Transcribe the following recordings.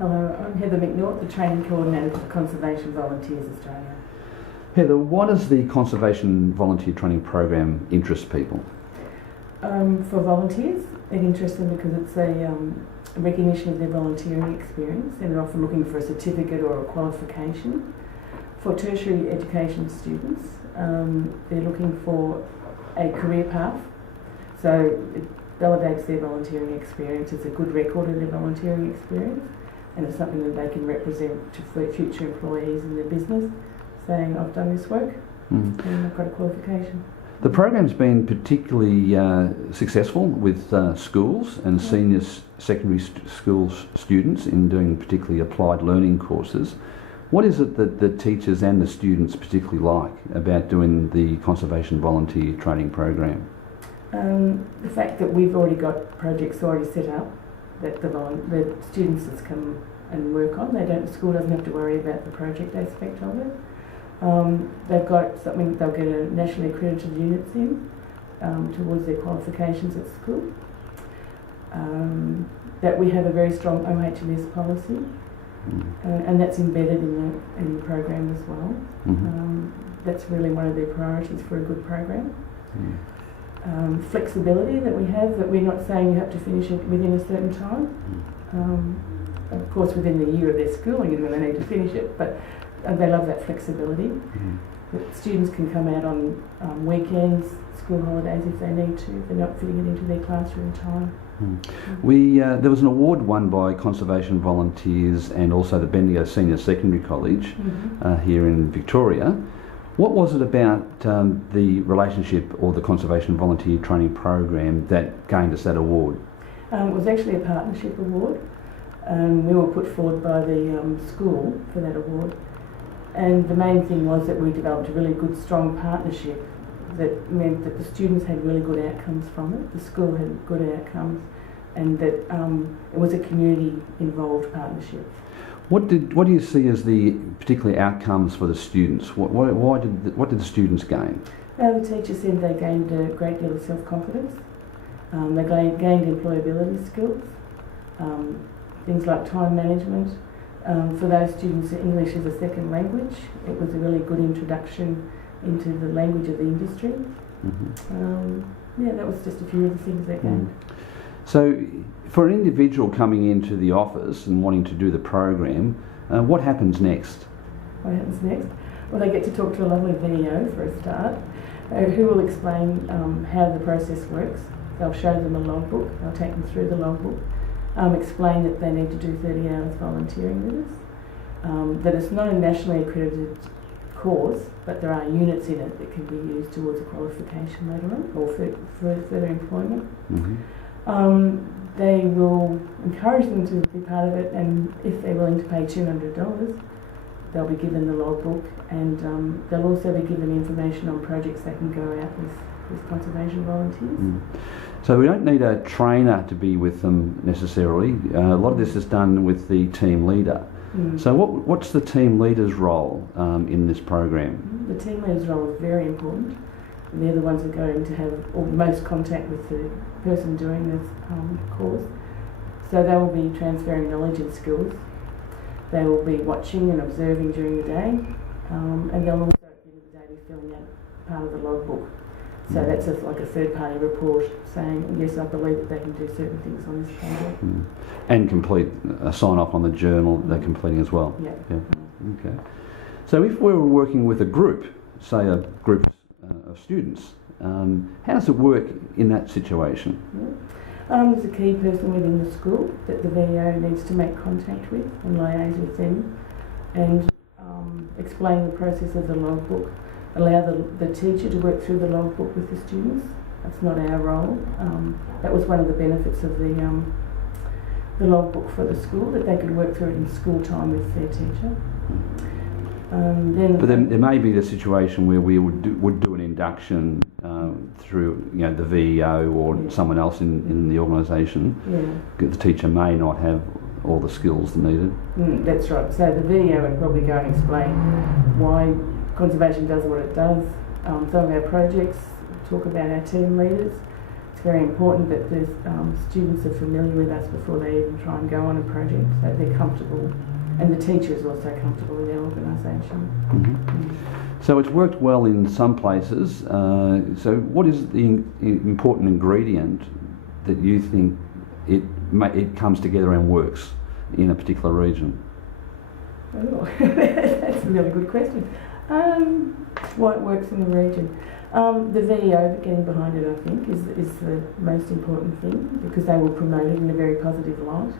Hello, I'm Heather McNaught, the Training Coordinator for Conservation Volunteers Australia. Heather, why does the Conservation Volunteer Training Program interest people? For volunteers, it interests them because it's a recognition of their volunteering experience, and they're often looking for a certificate or a qualification. For tertiary education students, they're looking for a career path, so it validates their volunteering experience. It's a good record of their volunteering experience, and it's something that they can represent to future employees in their business, saying, I've done this work and I've got a qualification. The program's been particularly successful with schools and senior secondary school students in doing particularly applied learning courses. What is it that the teachers and the students particularly like about doing the Conservation Volunteer Training Program? The fact that we've already got projects already set up that the students just come and work on. The school doesn't have to worry about the project aspect of it. They've got something, they'll get a nationally accredited units in towards their qualifications at school. That we have a very strong OHS policy, and that's embedded in the program as well. That's really one of their priorities for a good program. Flexibility that we have, that we're not saying you have to finish it within a certain time. Of course, within the year of their schooling is when they need to finish it, but they love that flexibility. That students can come out on weekends, school holidays if they need to, if they're not fitting it into their classroom time. There was an award won by Conservation Volunteers and also the Bendigo Senior Secondary College here in Victoria. What was it about the relationship or the Conservation Volunteer Training Program that gained us that award? It was actually a partnership award. We were put forward by the school for that award, and the main thing was that we developed a really good, strong partnership that meant that the students had really good outcomes from it, the school had good outcomes, and that it was a community-involved partnership. What do you see as the particular outcomes for the students? What did the students gain? The teachers said they gained a great deal of self-confidence. They gained employability skills, things like time management. For those students, English is a second language. It was a really good introduction into the language of the industry. That was just a few of the things they gained. So, for an individual coming into the office and wanting to do the program, what happens next? What happens next? Well, they get to talk to a lovely VEO for a start, who will explain how the process works. They'll show them a logbook, they'll take them through the logbook, explain that they need to do 30 hours volunteering with us, that it's not a nationally accredited course, but there are units in it that can be used towards a qualification later on or for further employment. They will encourage them to be part of it, and if they're willing to pay $200, they'll be given the logbook, and they'll also be given information on projects they can go out with conservation volunteers. So we don't need a trainer to be with them necessarily. A lot of this is done with the team leader. So what's the team leader's role in this program? The team leader's role is very important. They're the ones that are going to have most contact with the person doing this course. So they will be transferring knowledge and skills. They will be watching and observing during the day, and they'll also at the end of the day be filling out part of the logbook. So that's like a third-party report saying, yes, I believe that they can do certain things on this project. And complete a sign-off on the journal they're completing as well. Yeah. Okay. So if we were working with a group, say a group of students, how does it work in that situation? There's a key person within the school that the VEO needs to make contact with and liaise with them, and explain the process of the logbook. Allow the teacher to work through the logbook with the students. That's not our role. That was one of the benefits of the logbook for the school, that they could work through it in school time with their teacher. But then there may be the situation where we would do an induction through the VEO or someone else in the organisation. The teacher may not have all the skills needed. That's right. So the VEO would probably go and explain why conservation does what it does. Some of our projects talk about our team leaders, it's very important that the students are familiar with us before they even try and go on a project, so they're comfortable, and the teacher is also comfortable with their organisation. Mm-hmm. So it's worked well in some places. So what is the important ingredient that you think it comes together and works in a particular region? Oh, that's a really good question. What works in the region? The VEO getting behind it, I think, is the most important thing, because they will promote it in a very positive light.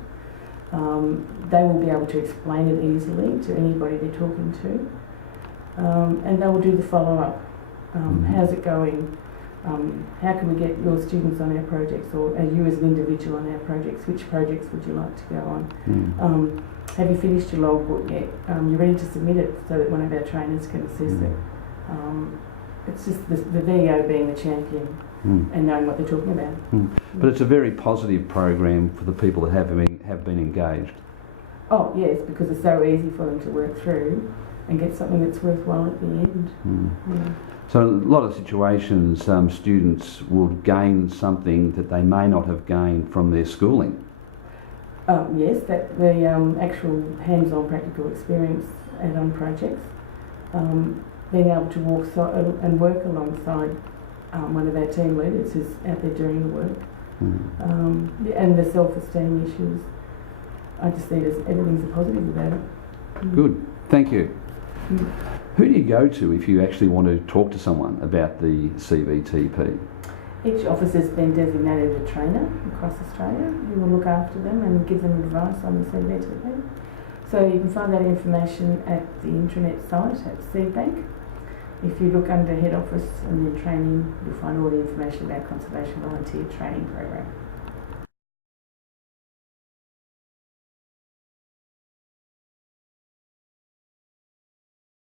They will be able to explain it easily to anybody they're talking to. And they will do the follow-up. How's it going? How can we get your students on our projects, or you as an individual on our projects? Which projects would you like to go on? Have you finished your logbook yet? You're ready to submit it so that one of our trainers can assess it. It's just the VEO being the champion and knowing what they're talking about. But it's a very positive program for the people that have been engaged. Oh yes, because it's so easy for them to work through and get something that's worthwhile at the end. So in a lot of situations, students will gain something that they may not have gained from their schooling. Yes, that the actual hands-on practical experience add-on projects, being able to walk and work alongside one of our team leaders who's out there doing the work, and the self-esteem issues. I just see everything's a positive about it. Good, thank you. Who do you go to if you actually want to talk to someone about the CVTP? Each office has been designated a trainer across Australia who will look after them and give them advice on the CVTP. So you can find that information at the intranet site at CBank. If you look under Head Office and then Training, you'll find all the information about Conservation Volunteer Training Program.